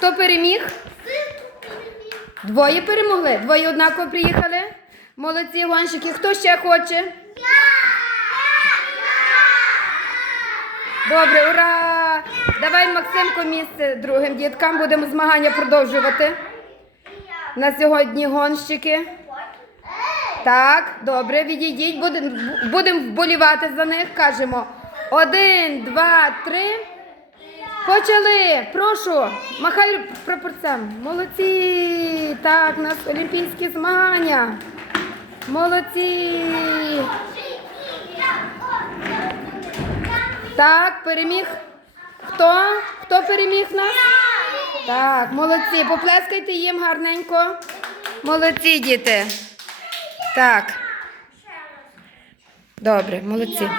переміг? Двоє перемогли. Двоє однаково приїхали. Молодці гонщики. Хто ще хоче? Добре, ура! Давай Максимко місце другим діткам. Будемо змагання продовжувати. На сьогодні гонщики. Так, добре, відійдіть. Будемо будем вболівати за них. Кажемо. Один, два, три. Почали. Прошу. Махай прапорцем. Молодці. Так, у нас олімпійські змагання. Молодці. Так, переміг. Хто? Хто переміг нас? Так, молодці. Поплескайте їм гарненько. Молодці, діти. Так. Добре, молодці.